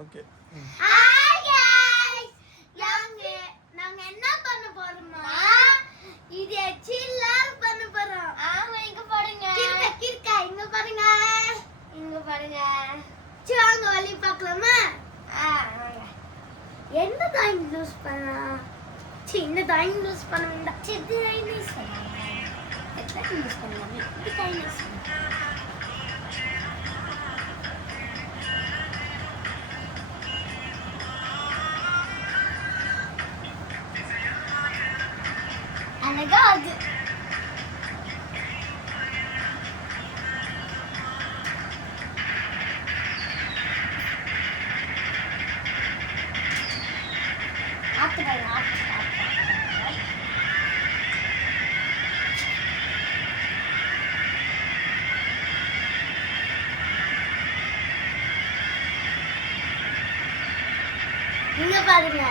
Okay. Hi guys. நாங்க என்ன பண்ண போறோம்னா இது சில்லர் பண்ண போறோம். ஆமா இங்க பாருங்க. கிறுக்க இங்க பாருங்க. இங்க பாருங்க. வாங்க வழி பார்க்கலாமா? வாங்க. என்ன டைம் யூஸ் பண்ணலாம்? சின்ன டைம் யூஸ் பண்ண வேண்டாம். சின்ன டைம் யூஸ் பண்ணலாம். எத்தனை யூஸ் பண்ணலாம்? இது டைம் யூஸ் பண்ணலாம். அழகா அது இங்க பாருங்க.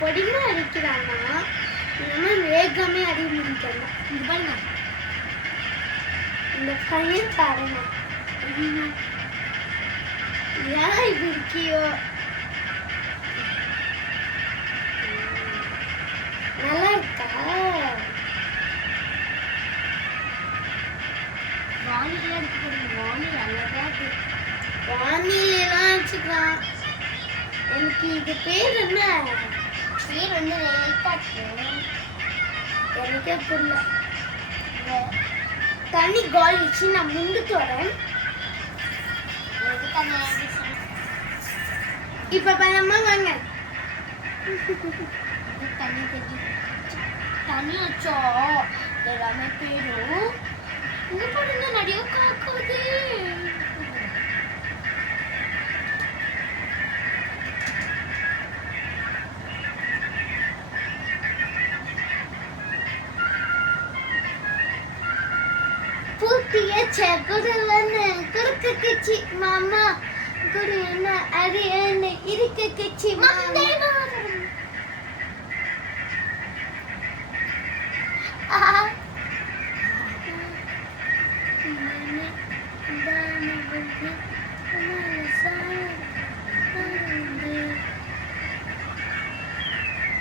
பொடிமா அடிக்கிறான்னா நம்ம வேகமே அறிவிக்கலாம். இங்க பாருங்க. இந்த பையன் பாருங்க. ஏன் இப்படி இருக்கியோ? நல்லா இருக்கா? வானிலையா இருக்கு. வானிலை அழகா இருக்கு. வானிலையெல்லாம் வச்சுக்கலாம். எனக்கு இது பேர் என்ன? பேர் வந்து எனக்கே புரியல. தண்ணி காலிச்சு நான் முண்டுட்டு வரேன். இப்ப பண்ணாம வாங்க. தண்ணி வச்சோ எல்லாமே போயிடும். இங்க பாருங்க நிறைய காக்காது. குறுக்கு மாமா குரு என்ன அது என்ன இருக்கு கிச்சி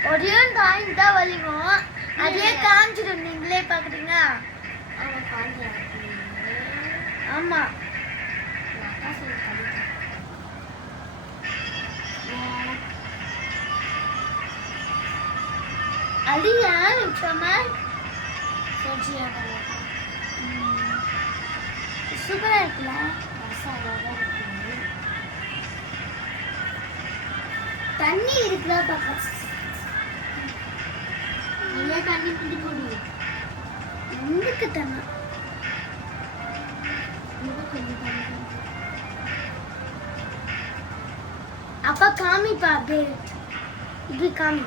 ஒரே டைம் தான் வலிக்கும். அதே காஞ்சிடும். நீங்களே பாக்குறீங்க. ஆமா அடியா சூப்பரா இருக்குல்ல. தண்ணி இருக்குதா பாக்க. தண்ணி குடி போடு. எங்களுக்கு தண்ணி அப்பா காமிப்பா. அப்படியே இப்படி காமி.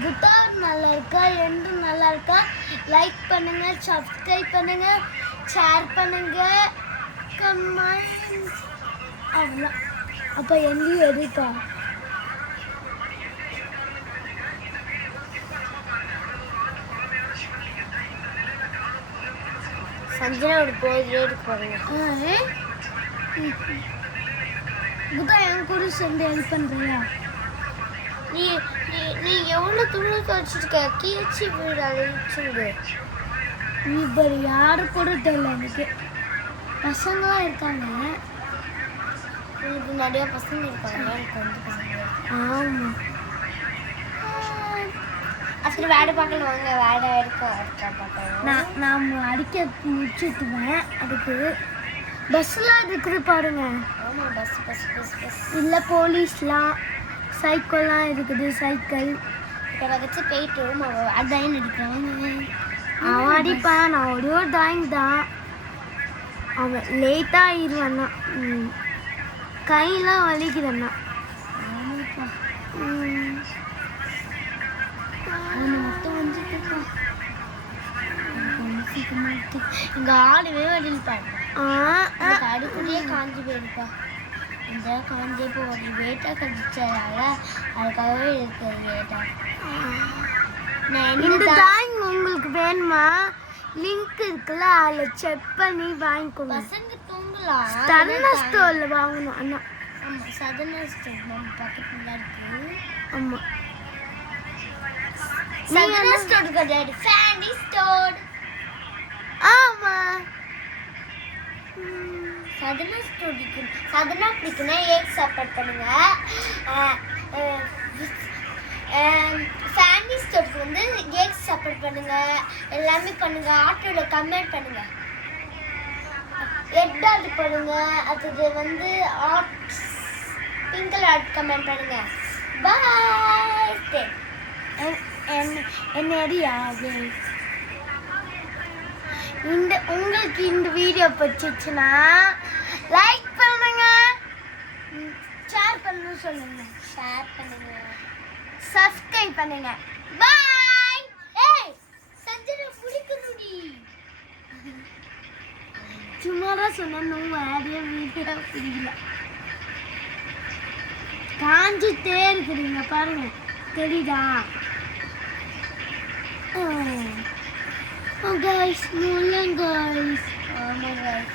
குட்டார் நல்லா இருக்கா? எண்டு நல்லா இருக்கா? லைக் பண்ணுங்க, சப்ஸ்கிரைப் பண்ணுங்க, ஷேர் பண்ணுங்க, கமெண்ட். அவ்வளோ. அப்போ எங்கேயும் எதுக்கா சஞ்சனா ஒரு போயிட்டே இருக்கு பாருங்க. குட்டா என் கூட சேர்ந்து ஹெல்ப் பண்ணுறியா? நீ நீ எவ்வளோ துணி துவைச்சிருக்க? கீழ்ச்சி வீடு அழிச்சுடு. நீ இப்போ யாரு கூட தெரியல. எனக்கு பசங்களாம் இருக்காங்க. எனக்கு நிறைய பசங்க இருக்காங்க. எனக்கு வந்து பசங்க. ஆமாம். அப்புறம் வேடை பார்க்கல வாங்க. வேடை இருக்கா நான் அடிக்க முடிச்சுட்டுவேன். அதுக்கு பஸ்ஸெலாம் இருக்குது பாருங்க. ஆமாம் பஸ் பஸ் பஸ் பஸ் இல்லை போலீஸ்லாம் சைக்கிள்லாம் இருக்குது. சைக்கிள் வச்சு போயிட்டு அதான் எடுக்கிறான் அவன் அடிப்பான். நான் ஒரே ஒரு டிராயிங் தான் அவன் லேட்டாக ஆயிடுவான்னா கையெல்லாம் வலிக்குதுண்ணா. இங்க ஆளுவே வலிப்பான். அடுப்புலயே காஞ்சி போயிருப்பா. இந்த காஞ்சி இப்போ ஒரு வேட்டா கடிச்சதால அதுக்காகவே இருக்கு வேட்டா. இந்த டிராயிங் உங்களுக்கு வேணுமா? லிங்க் இருக்குல்ல, அதில் செக் பண்ணி வாங்கிக்கோங்க. பசங்க தூங்கலாம். சதனா ஸ்டோரில் வாங்கணும் அண்ணா. ஆமாம், சதனா ஸ்டோர் நம்ம பக்கத்தில் இருக்கு. ஆமாம், சதனா ஸ்டோர் கிடையாது, ஃபேண்டி ஸ்டோர். ஆமாம், சதனா ஸ்டோருக்கு சதனா பிடிக்குன்னா ஏக் சப்போர்ட் பண்ணுங்க. ஃபேமிலி ஸ்டோருக்கு வந்து கேக் சப்போர்ட் பண்ணுங்க. எல்லாமே பண்ணுங்க. ஆட்டோல கமெண்ட் பண்ணுங்க. ரெட் ஆர்ட் பண்ணுங்க. அது வந்து பிங்க் கலர் கமெண்ட் பண்ணுங்க. பாய். உங்களுக்கு இந்த வீடியோ பிடிச்சிச்சுன்னா லைக் பண்ணுங்க, ஷேர் பண்ணணும் சொல்லுங்க, ஷேர் பண்ணுங்க, சப்ஸ்கிரைப் பண்ணுங்க. பாய். ஏய் சஞ்சனா புடிக்குதுடி. சும்மா தான் சொன்னேன், வேற வீடியோ புரியல. காஞ்சிட்டே இருக்குதுங்க பாருங்க, தெரியுதா? guys, guys. Guys.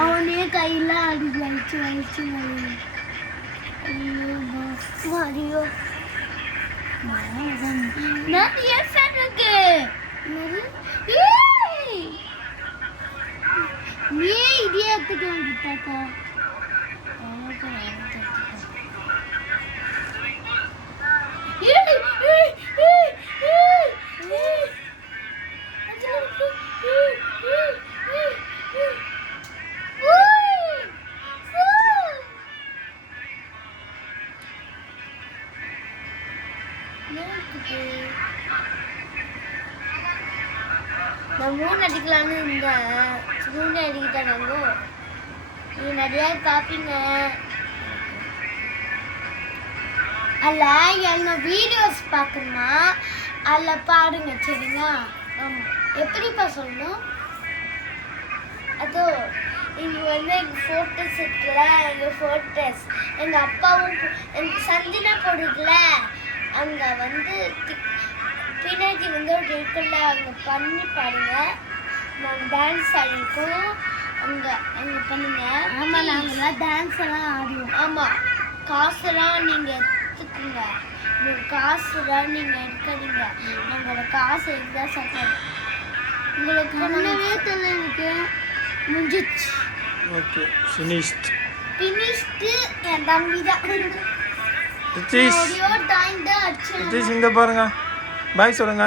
அவனே கையில அடி வலிச்சு மாரியோ நிறைய இருக்கு. நீ இதே எடுத்துக்கலாம் கிட்டாக்கா. நான் 3 அடிக்கலான்னு இருந்தேன். 3 அடிக்கிட்டாங்க. நீ நிறைய பார்ப்பீங்க. அதில் எங்க வீடியோஸ் பார்க்கணுமா அதில் பாருங்க, சரிங்களா? எப்படிப்பா சொல்லணும்? அதோ இங்கே வந்து எங்கள் ஃபோட்டோஸ் இருக்குல்ல, எங்கள் ஃபோட்டோஸ் எங்கள் அப்பாவும் எங்கள் சந்தினா போடுறதுல அங்கே வந்து பின்னாடி வந்து ஒரு இருக்குல்ல, அங்கே பண்ணி பாருங்க. நாங்கள் டான்ஸ் ஆடிருக்கோம். அங்கே பண்ணுங்க. ஆமாம், நாங்கள்லாம் டான்ஸ் எல்லாம் ஆடுவோம். ஆமாம், காசெல்லாம் நீங்கள் எடுத்துக்குங்க. காசுலாம் நீங்கள் எடுக்காதீங்க. நம்மளோட காசு இருந்தால் சாப்பாடு. உங்களுக்கு முன்னவே தெரியல, எனக்கு முடிஞ்சிச்சு. Okay, finished. என் தம்பி தான் இங்க பாருங்க. பாய் சொல்லுங்க.